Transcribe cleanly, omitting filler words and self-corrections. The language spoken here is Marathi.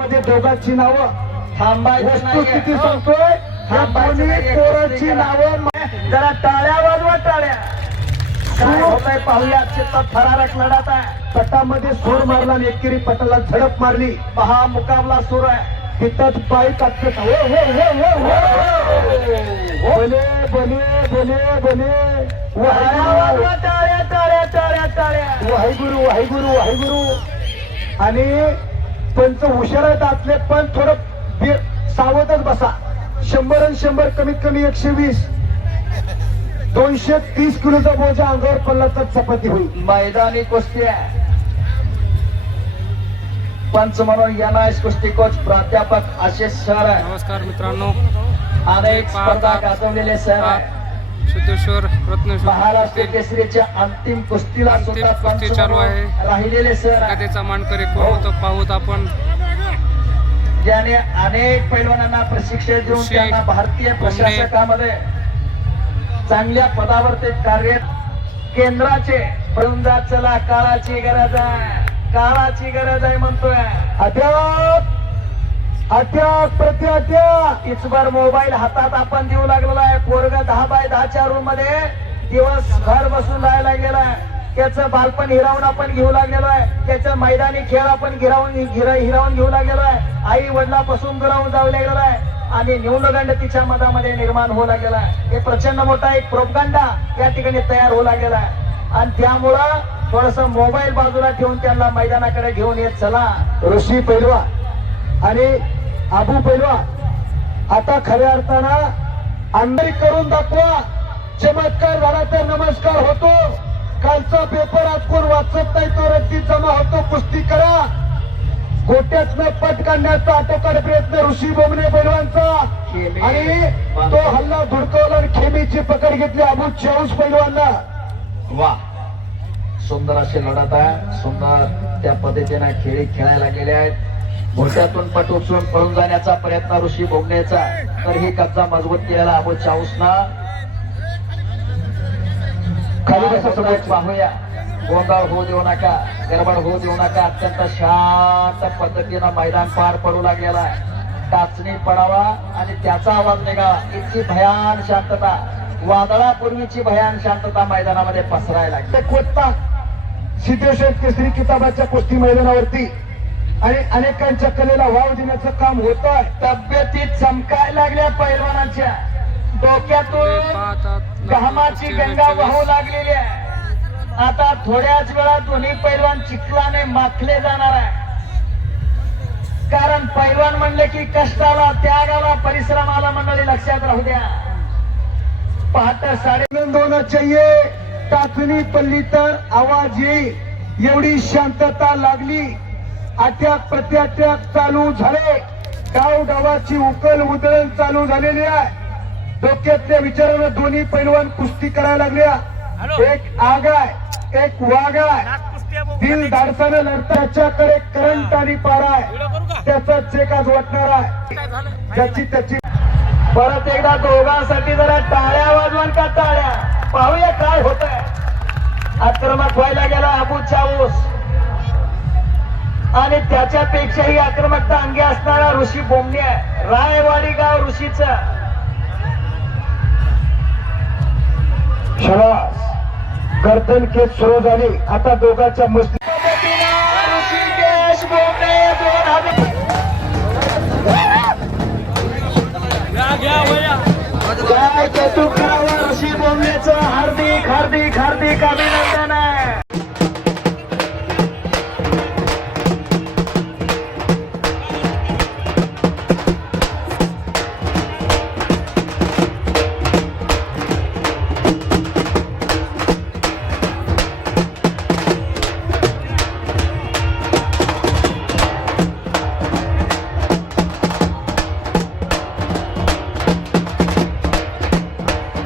मध्ये दोघांची नावं वस्तुस्थिती हो. सांगतोय. ह्या दोन्ही पोरांची नावं जरा टाळ्या वाजवा टाळ्या. काय होतंय पाहूया. चित्त थरारक लढत आहे. तटामध्ये सूर मारला आणि एकेरी पटाला झडप मारली. हा मुकाबला सुरू आहे. तिथंच पाय टाकत हो हो हो हो हो बोले बोले बोले बोले टाळ्या वाजवा टाळ्या टाळ्या टाळ्या टाळ्या. वाहिगुरु वाहिगुरु वाहिगुरु. आणि पंच हुशार आहेत आतले, पण थोडं सावधच बसा. 100 आणि 100 कमीत कमी 120 230 किलोचा बोजा अंगावर पडला तर चपाती होईल. मैदानी कुस्ती आहे. पंच म्हणून एनआयएस कुस्ती कोच प्राध्यापक आशिष सर आहे. नमस्कार मित्रांनो, अनेक स्पर्धा गाजवलेले सर आहे. सिद्धेश्वर रत्नेश्वर महाराष्ट्र केसरीच्या अंतिम कुस्तीला अंतिम सुद्धा कुस्ती पंच चालू म्हणून आहे. राहिलेले सर आहे. त्याचा मानकरी कोण होतो पाहूत आपण. ज्याने अनेक पैलवानांना प्रशिक्षण देऊन ऋषी त्यांना भारतीय बोमणे. प्रशासकामध्ये चांगल्या पदावर ते कार्य. केंद्राचे बृंदा चला, काळाची गरज आहे. काळाची गरज आहे म्हणतोय. अद्याप अद्याप प्रत्याद्याप इचभर मोबाईल हातात आपण देऊ लागलेला आहे. पोरग 10x10च्या रूम मध्ये दिवसभर बसून राहायला गेलाय. त्याचं बालपण हिरावून आपण घेऊ लागलेलो आहे. त्याचं मैदानी खेळ आपण हिरावून घेऊ लागलेलो आहे. आई वडिलापासून दुरावून जाऊ लागलेलो आहे. आणि न्यूनगंड तिच्या मनामध्ये निर्माण होऊ लागलेला आहे. हे प्रचंड मोठा एक प्रोपगंडा या ठिकाणी तयार होऊ लागलेला आहे. आणि त्यामुळं थोडस मोबाईल बाजूला ठेवून त्यांना मैदानाकडे घेऊन येत चला. ऋषी पैलवान आणि आबू पैलवान आता खऱ्या अर्थानं अंधारी करून दाखवा. चमत्कार झाला तर नमस्कार होतो. कालचा पेपर आज कोण वाचत नाही तो रद्दीत जमा होतो. कुस्ती करा. गोट्यातनं पट काढण्याचा आटोकाट प्रयत्न ऋषी बोमणे पैलवानचा. आणि तो हल्ला धुडकवला आणि खेमीची पकड घेतली अबू चाऊस पैलवानला. वा, सुंदर अशी लढत आहे. सुंदर त्या पद्धतीने खेळी खेळायला गेले आहेत. घोट्यातून पट उचलून पळून जाण्याचा प्रयत्न ऋषी बोमणेचा. तर ही कब्जा मजबूत केलेला अबू चाऊसना. खाली बसा सगळे. पाहूया. गोंधळ होऊ देऊ नका, गडबड होऊ देऊ नका. अत्यंत शांत पद्धतीनं मैदान पार पडू लागलेला आहे. टाचणी पडावा आणि त्याचा आवाज निघावा. इतकी भयान शांतता, वादळापूर्वीची भयान शांतता मैदानामध्ये पसरायला लागली. कोत्ता सिद्धेश्वर केसरी किताबाच्या कुस्ती मैदानावरती आणि अनेकांच्या कलेला वाव देण्याचं काम होत आहे. तब्येती चमकायला लागल्या पैलवानांच्या. डोक्यातून घामाची गंगा वाहू लागलेली आहे. आता थोड्याच वेळात दोन्ही पैलवान चिखलाने माखले जाणार आहे. कारण पैलवान म्हणले की कष्टाला, त्यागाला, परिश्रमाला मंडळी लक्षात राहू द्या. पहाटे 2:30 होना चाहिए. टाचणी पडली तर आवाज येईल एवढी शांतता लागली. अटॅक प्रत्याटॅक चालू झाले. डाव डावाची उकल उधळण चालू झालेली आहे. डोक्यातल्या विचारानं दोन्ही पैलवान कुस्ती करायला लागल्या. एक आग आहे, एक वाघ आहे. दिल धाडसानं लढताच्याकडे करंट आणि पारा आहे. त्याचा चेक आज वाटणार आहे. ज्याची त्याची परत एकदा दोघांसाठी जरा टाळ्या वाजवान का टाळ्या. पाहूया काय होत आहे. आक्रमक व्हायला गेला अबू चाऊस आणि त्याच्यापेक्षाही आक्रमकता अंगी असणारा ऋषी बोमणे. रायवाडी गाव ऋषीचा. शबास. गर्दन केस सुरू झाली. आता दोघांच्या मस्ती ऋषिकेश बोमणे 2000 ऋषी बोमणेचं हार्दिक हार्दिक हार्दिक अभिनंदन.